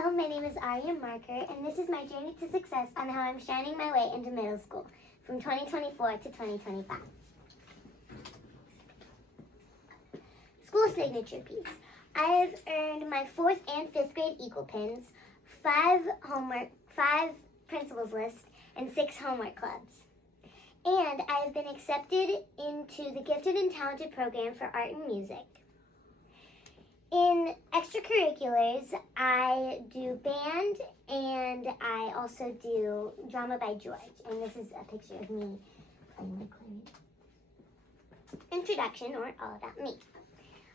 Hello, my name is Aria Marker, and this is my journey to success on how I'm shining my way into middle school from 2024 to 2025. School signature piece. I have earned my 4th and 5th grade Eagle pins, 5 principals list, and 6 homework clubs. And I have been accepted into the Gifted and Talented program for art and music. In extracurriculars, I do band and I also do Drama by George. And this is a picture of me playing the clarinet. Introduction, or all about me.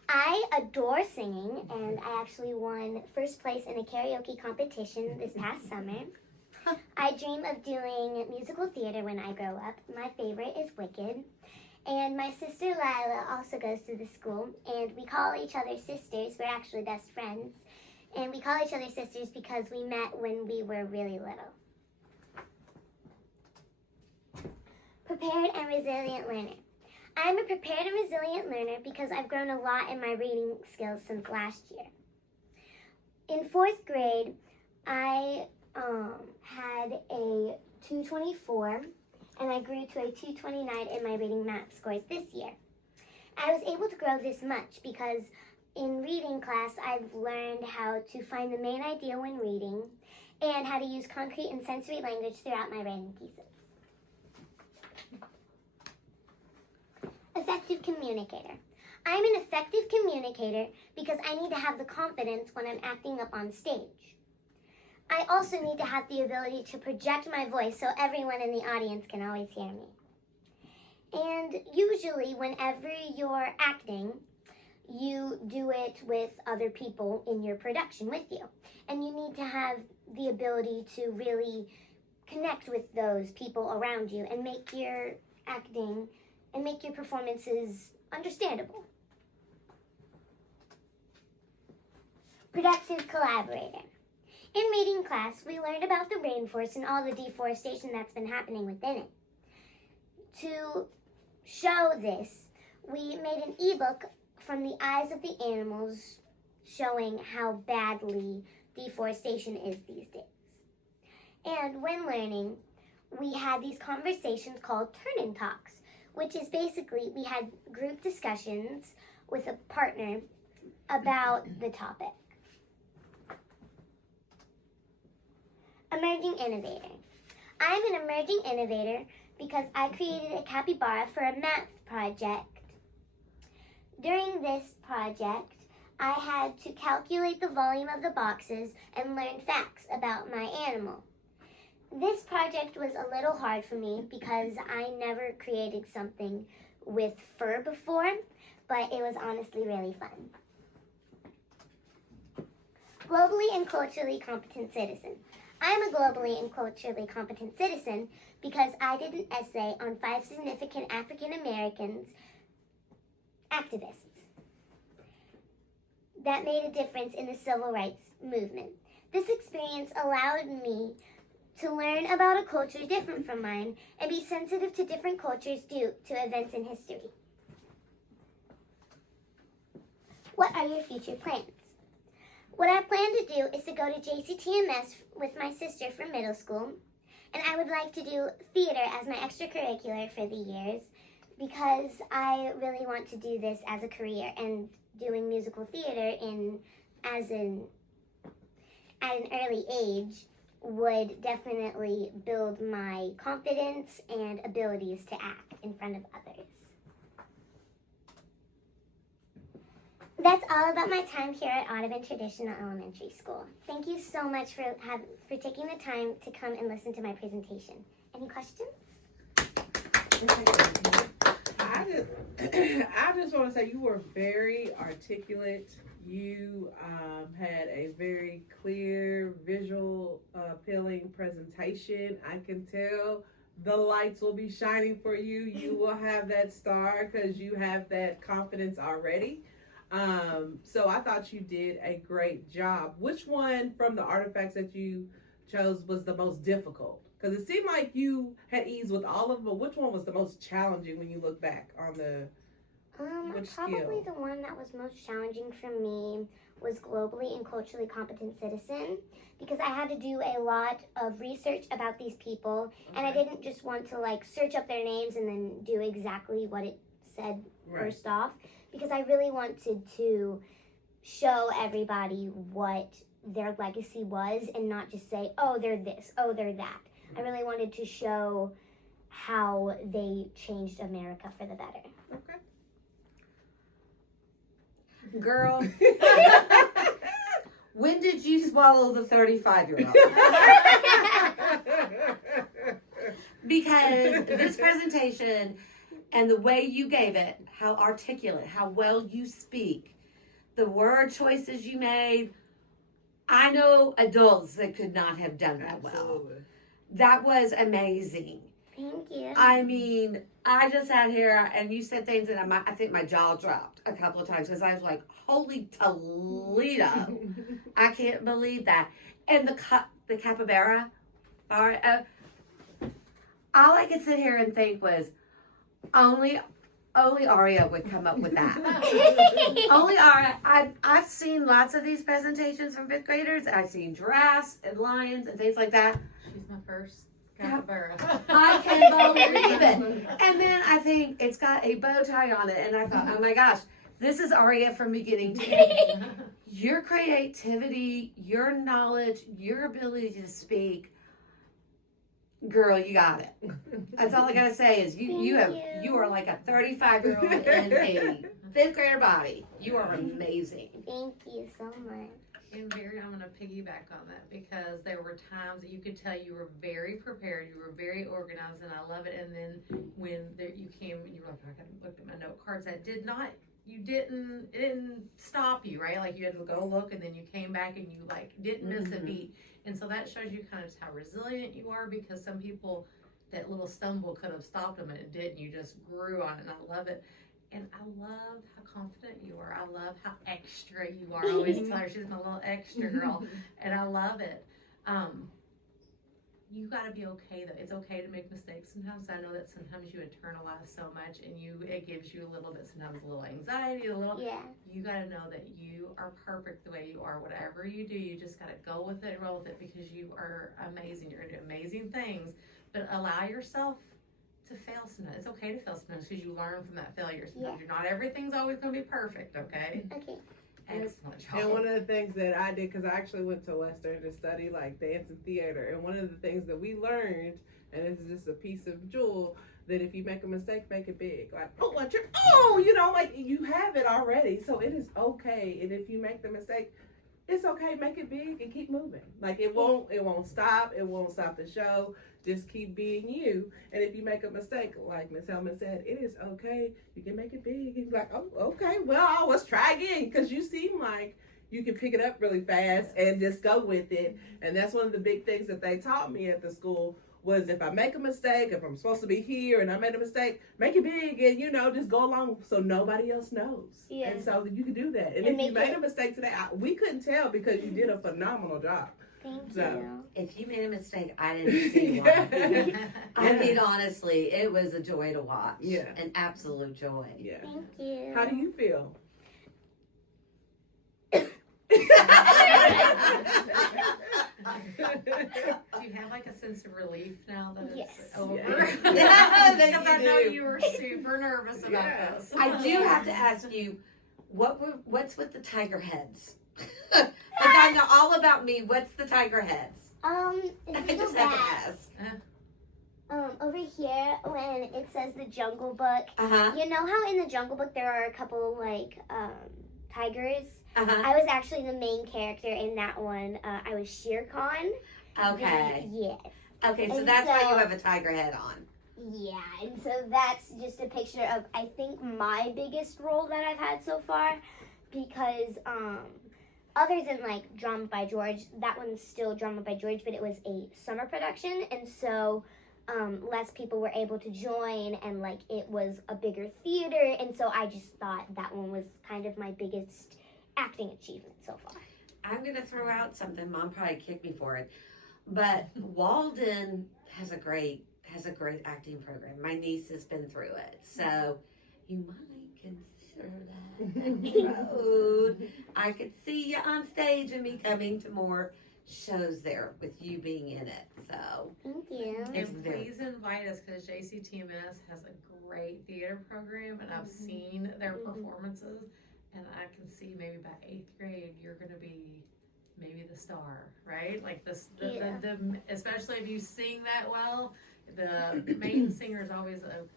I adore singing, and I actually won 1st place in a karaoke competition this past summer. I dream of doing musical theater when I grow up. My favorite is Wicked. And my sister Lila also goes to the school, and we call each other sisters. We're actually best friends. And we call each other sisters because we met when we were really little. Prepared and resilient learner. I'm a prepared and resilient learner because I've grown a lot in my reading skills since last year. In 4th grade, I had a 224, and I grew to a 229 in my reading map scores this year. I was able to grow this much because in reading class, I've learned how to find the main idea when reading and how to use concrete and sensory language throughout my writing pieces. Effective communicator. I'm an effective communicator because I need to have the confidence when I'm acting up on stage. I also need to have the ability to project my voice so everyone in the audience can always hear me. And usually, whenever you're acting, you do it with other people in your production with you. And you need to have the ability to really connect with those people around you and make your acting and make your performances understandable. Productive collaborator. In reading class, we learned about the rainforest and all the deforestation that's been happening within it. To show this, we made an ebook from the eyes of the animals showing how badly deforestation is these days. And when learning, we had these conversations called turn-in talks, which is basically we had group discussions with a partner about the topic. Emerging innovator. I'm an emerging innovator because I created a capybara for a math project. During this project, I had to calculate the volume of the boxes and learn facts about my animal. This project was a little hard for me because I never created something with fur before, but it was honestly really fun. Globally and culturally competent citizen. I'm a globally and culturally competent citizen because I did an essay on 5 significant African Americans activists that made a difference in the civil rights movement. This experience allowed me to learn about a culture different from mine and be sensitive to different cultures due to events in history. What are your future plans? What I plan to do is to go to JCTMS with my sister from middle school, and I would like to do theater as my extracurricular for the years because I really want to do this as a career, and doing musical theater at an early age would definitely build my confidence and abilities to act in front of others. That's all about my time here at Audubon Traditional Elementary School. Thank you so much for taking the time to come and listen to my presentation. Any questions? I just want to say you were very articulate. You had a very clear, visual, appealing presentation. I can tell the lights will be shining for you. You will have that star because you have that confidence already. So I thought you did a great job. Which one from the artifacts that you chose was the most difficult? Because it seemed like you had ease with all of them, but which one was the most challenging when you look back on Which Probably skill? the one that was most challenging for me was globally and culturally competent citizen, because I had to do a lot of research about these people, and I Okay. didn't just want to like search up their names and then do exactly what it said Right. first off, because I really wanted to show everybody what their legacy was and not just say, oh, they're this, oh, they're that. I really wanted to show how they changed America for the better. Okay. Girl, when did you swallow the 35-year-old? Because this presentation and the way you gave it, how articulate, how well you speak, the word choices you made, I know adults that could not have done that well. Absolutely. That was amazing. Thank you. I mean, I just sat here and you said things that I think my jaw dropped a couple of times because I was like, holy Toledo. I can't believe that. And the capybara, all right, all I could sit here and think was, only Aria would come up with that. Only Aria. I've seen lots of these presentations from fifth graders. I've seen giraffes and lions and things like that. She's my first capybara. I can believe it. And then I think it's got a bow tie on it. And I thought, oh my gosh, this is Aria from beginning to end. Your creativity, your knowledge, your ability to speak, girl, you got it. That's all I gotta say is you are like a 35-year-old in a fifth grader body. You are amazing. Thank you so much. And Barry, I'm going to piggyback on that because there were times that you could tell you were very prepared, you were very organized, and I love it. And then when you came, you were like, I got to look at my note cards. That did not, it didn't stop you, right? Like you had to go look, and then you came back and you like didn't miss a beat. And so that shows you kind of just how resilient you are, because some people, that little stumble could have stopped them and it didn't. You just grew on it, and I love it. And I love how confident you are. I love how extra you are. I always tell her she's my little extra girl, and I love it. You got to be okay though. It's okay to make mistakes sometimes. I know that sometimes you internalize so much, and it gives you a little bit, sometimes a little anxiety, Yeah. You got to know that you are perfect the way you are. Whatever you do, you just got to go with it, roll with it, because you are amazing. You're going to do amazing things, but allow yourself to fail sometimes. It's okay to fail sometimes because you learn from that failure. Sometimes you're not everything's always going to be perfect, okay? Okay. Excellent job. And one of the things that I did, because I actually went to Western to study like dance and theater, and one of the things that we learned, and it's just a piece of jewel, that if you make a mistake, make it big. Like, oh, like you have it already, so it is okay. And if you make the mistake, it's okay. Make it big and keep moving. Like it won't stop. It won't stop the show. Just keep being you. And if you make a mistake, like Miss Hellman said, it is okay. You can make it big. And be like, oh, okay. Well, let's try again, because you seem like you can pick it up really fast and just go with it. And that's one of the big things that they taught me at the school was if I make a mistake, if I'm supposed to be here and I made a mistake, make it big and, just go along so nobody else knows. Yeah. And so you can do that. And And if you make made a mistake today, we couldn't tell because you did a phenomenal job. Thank So. you. If you made a mistake, I didn't see one. I mean, honestly, it was a joy to watch. Yeah. An absolute joy. Yeah. Thank you. How do you feel? Do you have like a sense of relief now that Yes. it's over? Yeah, Because I know do. you were super nervous about Yeah. this. I do have to ask you, what's with the tiger heads? Like I know all about me. What's the tiger heads? If I you go just have to back, ask. over here when it says the Jungle Book, Uh-huh. you know how in the Jungle Book there are a couple like tigers? Uh-huh. I was actually the main character in that one. I was Shere Khan. Okay. Yes. Okay, so And that's why you so- have a tiger head on. Yeah, and so that's just a picture of, I think, my biggest role that I've had so far, because other than like Drama by George, that one's still Drama by George, but it was a summer production, and so less people were able to join, and like it was a bigger theater, and so I just thought that one was kind of my biggest acting achievement so far. I'm gonna throw out something. Mom probably kicked me for it, but Walden has a great acting program. My niece has been through it, so you might consider that down the road. I could see you on stage and me coming to more shows there with you being in it. So Thank you. It's And very- please invite us because JCTMS has a great theater program, and I've seen their performances, and I can see maybe by 8th grade you're going to be maybe the star, right? Like this, Yeah. the especially if you sing that well, the main singer is always the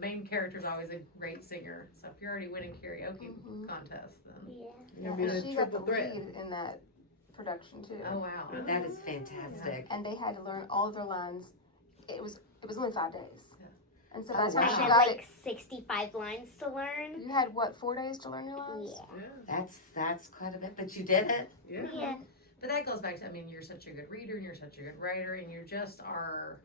main character is always a great singer. So if you're already winning karaoke contests, then Yeah. You're gonna be the she got the triple threat. lead in that production too. oh wow, that is fantastic. And they had to learn all of their lines. It was only 5 days. Yeah. And so Oh, that's I why wow. she had got like it. 65 lines to learn. You had what, 4 days to learn your lines? Yeah. Yeah. That's quite a bit, but you did it. Yeah. Yeah. but that goes back to you're such a good reader and you're such a good writer and you just are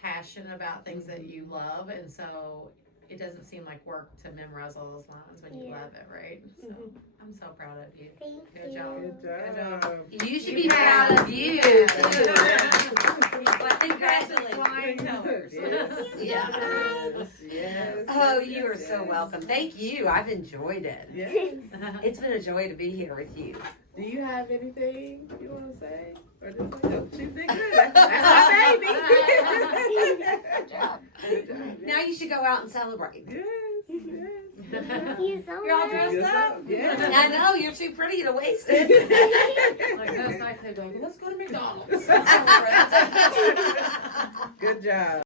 passionate about things that you love, and so it doesn't seem like work to memorize all those lines when you Yeah. love it, right? So I'm so proud of you. Thank Good you. job. Good job. You should You be proud have- of you. Yeah. too. Well, congratulations. Flying colors. Yeah. Yes. Yes. Oh, yes, you are yes, so yes. welcome. Thank you. I've enjoyed it. Yes. It's been a joy to be here with you. Do you have anything you want to say? Or just like, oh, she did good. That's my baby. Good job. Good job. Now you should go out and celebrate. Yes. Yes. Thank you so You're all much. dressed Yes, up? yes. I know, you're too pretty to waste it. Like those nights they go, let's go to McDonald's. Good job.